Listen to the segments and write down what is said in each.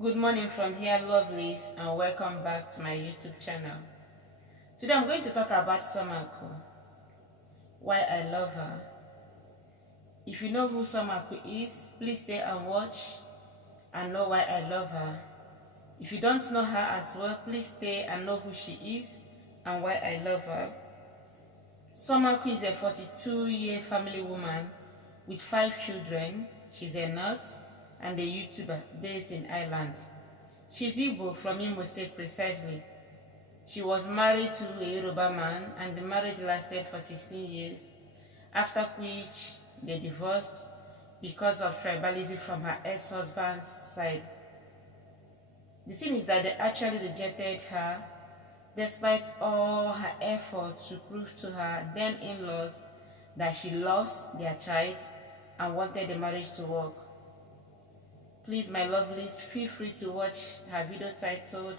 Good morning from here, lovelies, and welcome back to my YouTube channel. Today I'm going to talk about Somako, why I love her. If you know who Somako is, please stay and watch and know why I love her. If you don't know her as well, please stay and know who she is and why I love her. Somako is a 42-year family woman with 5 children. She's a nurse and a YouTuber based in Ireland. She's Igbo from Imo State precisely. She was married to a Yoruba man and the marriage lasted for 16 years, after which they divorced because of tribalism from her ex-husband's side. The thing is that they actually rejected her despite all her efforts to prove to her then in-laws that she loves their child and wanted the marriage to work. Please, my lovelies, feel free to watch her video titled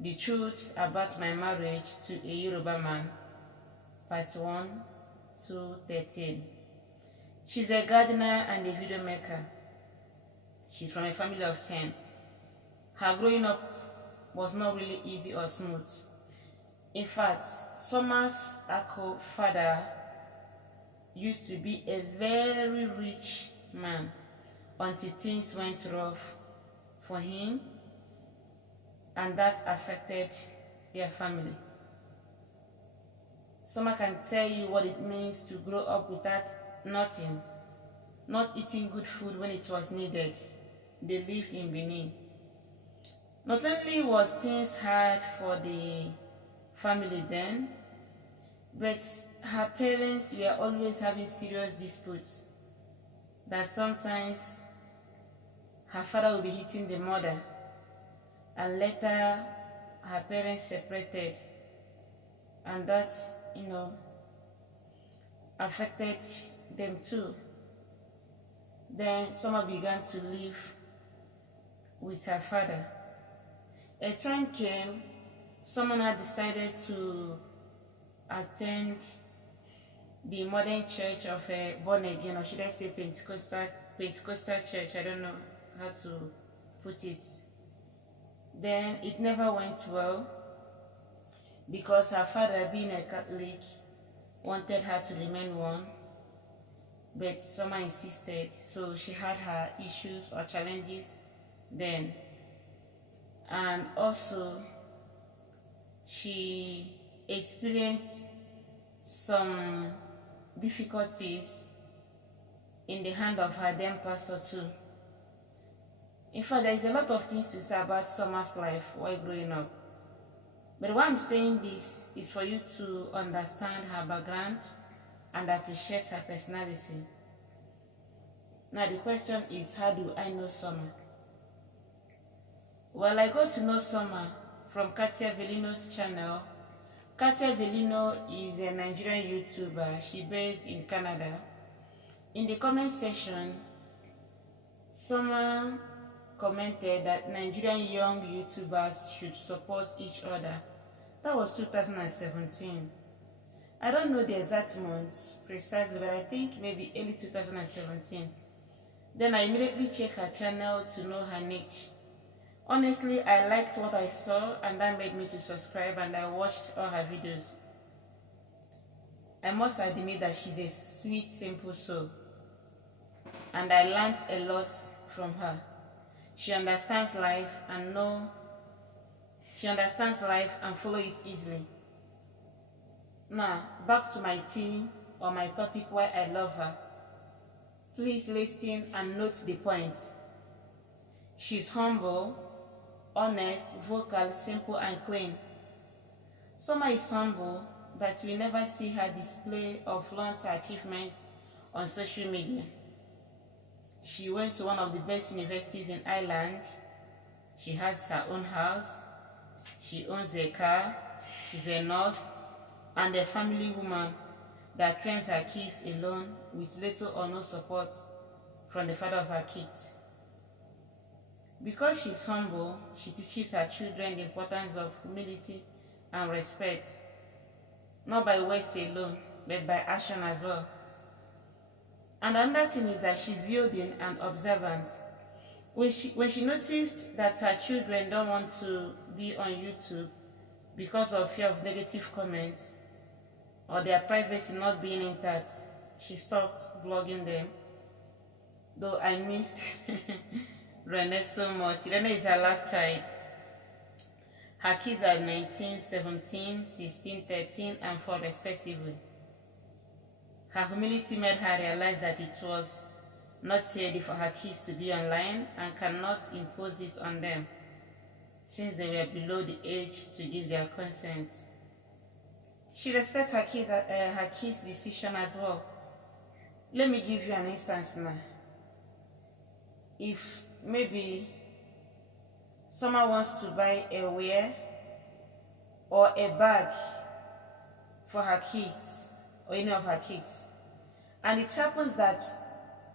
The Truth About My Marriage to a Yoruba Man, Part 1 to 13. She's a gardener and a video maker. She's from a family of 10. Her growing up was not really easy or smooth. In fact, Soma's Ako father used to be a very rich man until things went rough for him, and that affected their family. Soma can tell you what it means to grow up without nothing, not eating good food when it was needed. They lived in Benin. Not only was things hard for the family then, but her parents were always having serious disputes, that sometimes her father would be hitting the mother, and later her parents separated, and that, affected them too. Then Soma began to live with her father. A time came, someone had decided to attend the modern church of a born again, or should I say Pentecostal church, I don't know how to put it. Then it never went well because her father, being a Catholic, wanted her to remain one, but Soma insisted, so she had her issues or challenges then. And also she experienced some difficulties in the hand of her then pastor too. In fact, there is a lot of things to say about Soma's life while growing up. But why I'm saying this is for you to understand her background and appreciate her personality. Now the question is, how do I know Soma? Well, I got to know Soma from Katia Velino's channel. Katia Velino is a Nigerian YouTuber. She's based in Canada. In the comment section, someone commented that Nigerian young YouTubers should support each other. That was 2017. I don't know the exact months precisely, but I think maybe early 2017. Then I immediately checked her channel to know her niche. Honestly, I liked what I saw, and that made me to subscribe, and I watched all her videos. I must admit that she's a sweet, simple soul, and I learned a lot from her. She understands life and follow it easily. Now, back to my theme or my topic, why I love her. Please listen and note the points. She's humble, honest, vocal, simple, and clean. Soma is humble that we never see her display or flaunt her achievements on social media. She went to one of the best universities in Ireland. She has her own house. She owns a car. She's a nurse and a family woman that trains her kids alone with little or no support from the father of her kids. Because she's humble, she teaches her children the importance of humility and respect, not by words alone, but by action as well. And another thing is that she's yielding and observant. When she noticed that her children don't want to be on YouTube because of fear of negative comments or their privacy not being intact, she stopped blogging them. Though I missed Renee so much. Renee is her last child. Her kids are 19, 17, 16, 13, and 4 respectively. Her humility made her realize that it was not healthy for her kids to be online and cannot impose it on them since they were below the age to give their consent. She respects her kids' decision as well. Let me give you an instance now. If maybe someone wants to buy a wear or a bag for her kids or any of her kids, and it happens that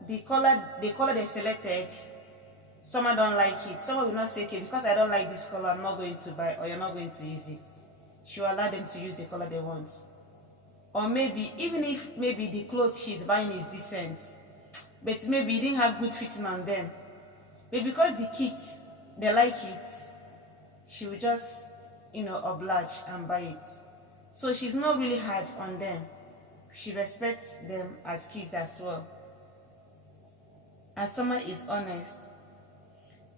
the color they selected, someone don't like it, someone will not say, okay, because I don't like this color, I'm not going to buy, or you're not going to use it. She will allow them to use the color they want. Or maybe, even if maybe the clothes she's buying is decent, but maybe it didn't have good fitting on them, but because the kids, they like it, she will just, oblige and buy it. So she's not really hard on them. She respects them as kids as well. And Summer is honest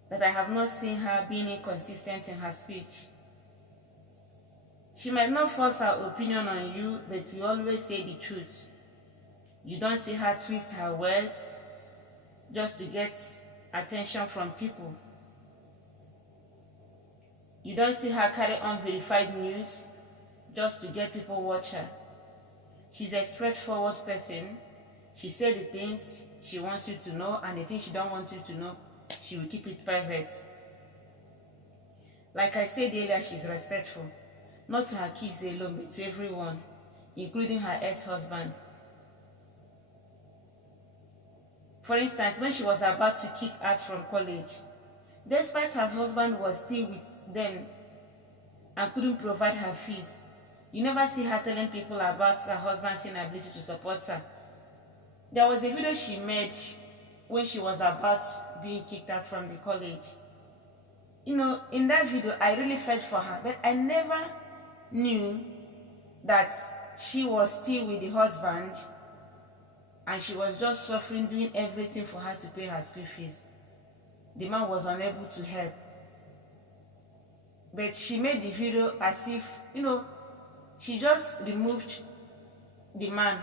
that I have not seen her being inconsistent in her speech. She might not force her opinion on you, but we always say the truth. You don't see her twist her words just to get attention from people. You don't see her carry unverified news just to get people watch her. She's a straightforward person. She said the things she wants you to know, and the things she don't want you to know, she will keep it private. Like I said earlier, she's respectful. Not to her kids alone, but to everyone, including her ex-husband. For instance, when she was about to kick out from college, despite her husband was still with them and couldn't provide her fees, you never see her telling people about her husband's inability to support her. There was a video she made when she was about being kicked out from the college. In that video, I really felt for her, but I never knew that she was still with the husband and she was just suffering, doing everything for her to pay her school fees. The man was unable to help. But she made the video as if, she just removed the man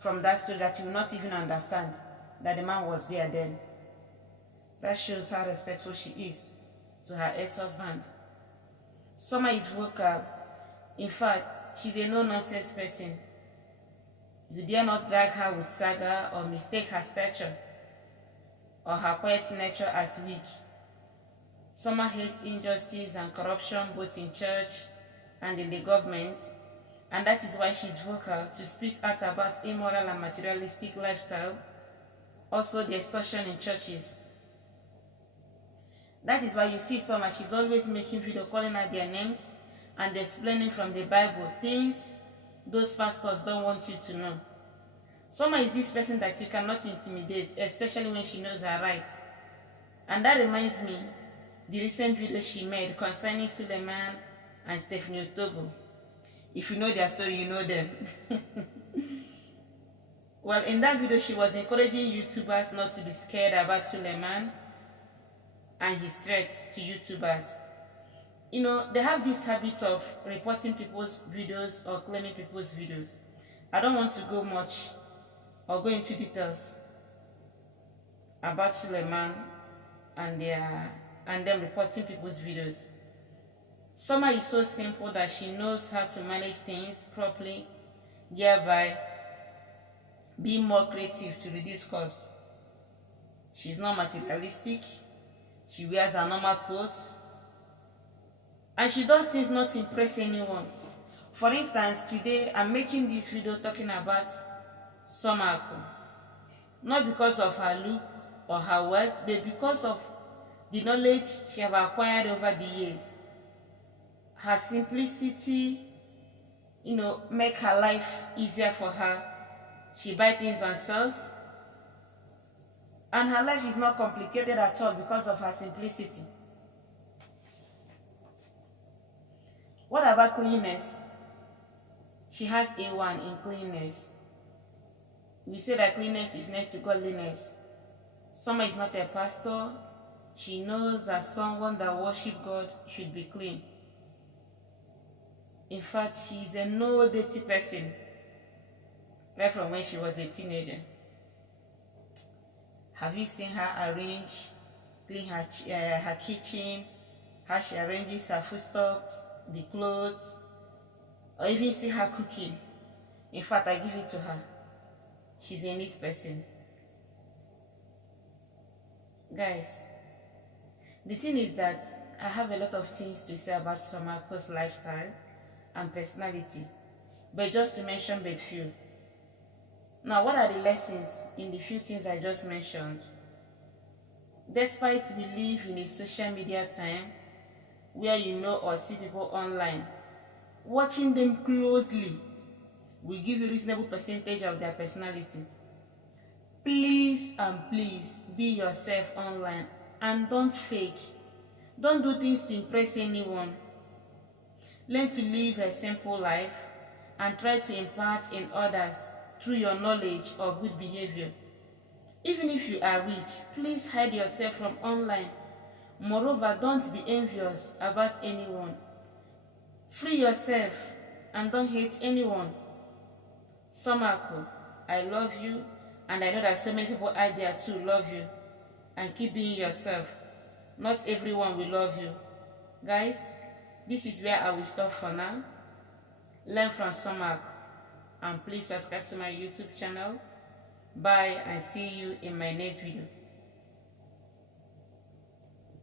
from that story, that you will not even understand that the man was there then. That shows how respectful she is to her ex-husband. Summer is vocal. In fact, she's a no-nonsense person. You dare not drag her with saga or mistake her stature or her quiet nature as weak. Summer hates injustice and corruption both in church and in the government, and that is why she's vocal to speak out about immoral and materialistic lifestyle, also the extortion in churches. That is why you see Summer, she's always making video calling out their names and explaining from the Bible things those pastors don't want you to know. Summer is this person that you cannot intimidate, especially when she knows her rights. And that reminds me, the recent video she made concerning Suleman and Stephanie Otobo. If you know their story, you know them. Well, in that video, she was encouraging YouTubers not to be scared about Suleman and his threats to YouTubers. They have this habit of reporting people's videos or claiming people's videos. I don't want to go much or go into details about Suleman and them reporting people's videos. Summer is so simple that she knows how to manage things properly, thereby being more creative to reduce cost. She's not materialistic. She wears her normal clothes. And she does things not to impress anyone. For instance, today I'm making this video talking about Summer, not because of her look or her words, but because of the knowledge she has acquired over the years. Her simplicity, make her life easier for her. She buys things and sells. And her life is not complicated at all because of her simplicity. What about cleanliness? She has A1 in cleanliness. We say that cleanliness is next to godliness. Summer is not a pastor. She knows that someone that worships God should be clean. In fact, she is a no dirty person right from when she was a teenager. Have you seen her clean her kitchen, how she arranges her foodstuffs, the clothes, or even see her cooking? In fact, I give it to her. She's a neat person. Guys, the thing is that I have a lot of things to say about Somako's lifestyle and personality, but just to mention but few. Now, what are the lessons in the few things I just mentioned? Despite we live in a social media time where you know or see people online, watching them closely will give you a reasonable percentage of their personality. Please and please be yourself online and don't fake. Don't do things to impress anyone. Learn to live a simple life and try to impart in others through your knowledge or good behavior. Even if you are rich, please hide yourself from online. Moreover, don't be envious about anyone. Free yourself and don't hate anyone. Somako, I love you, and I know that so many people out there too love you. And keep being yourself. Not everyone will love you. Guys, this is where I will stop for now. Learn from Somako, and please subscribe to my YouTube channel. Bye, and see you in my next video.